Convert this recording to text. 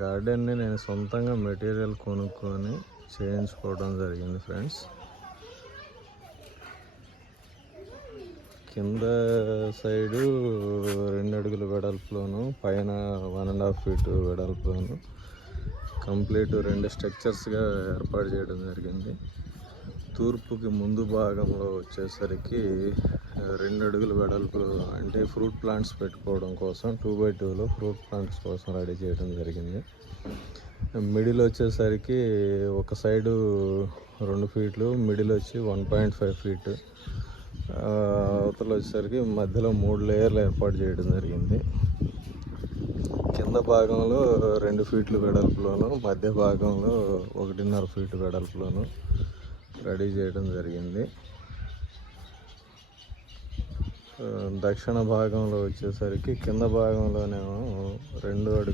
గార్డెన్ని నేను సొంతంగా మెటీరియల్ కొనుక్కొని చేయించుకోవడం జరిగింది ఫ్రెండ్స్. కింద సైడు 2 అడుగుల వెడల్పులోను, పైన 1.5 ఫీట్ వెడల్పులోను కంప్లీట్ 2 స్ట్రక్చర్స్గా ఏర్పాటు చేయడం జరిగింది. తూర్పుకి ముందు భాగంలో వచ్చేసరికి 2 అడుగుల వెడల్పులో అంటే ఫ్రూట్ ప్లాంట్స్ పెట్టుకోవడం కోసం 2x2లో ఫ్రూట్ ప్లాంట్స్ కోసం రెడీ చేయడం జరిగింది. మిడిల్ వచ్చేసరికి ఒక సైడు 2 ఫీట్లు, మిడిల్ వచ్చి 1.5 ఫీట్, అవతల వచ్చేసరికి మధ్యలో 3 లేయర్లు ఏర్పాటు చేయడం జరిగింది. కింద భాగంలో 2 ఫీట్లు వెడల్పులోను, మధ్య భాగంలో 1.5 ఫీట్ వెడల్పులోను రెడీ చేయడం జరిగింది. దక్షిణ భాగంలో వచ్చేసరికి కింద భాగంలోనేమో 2 అడుగుల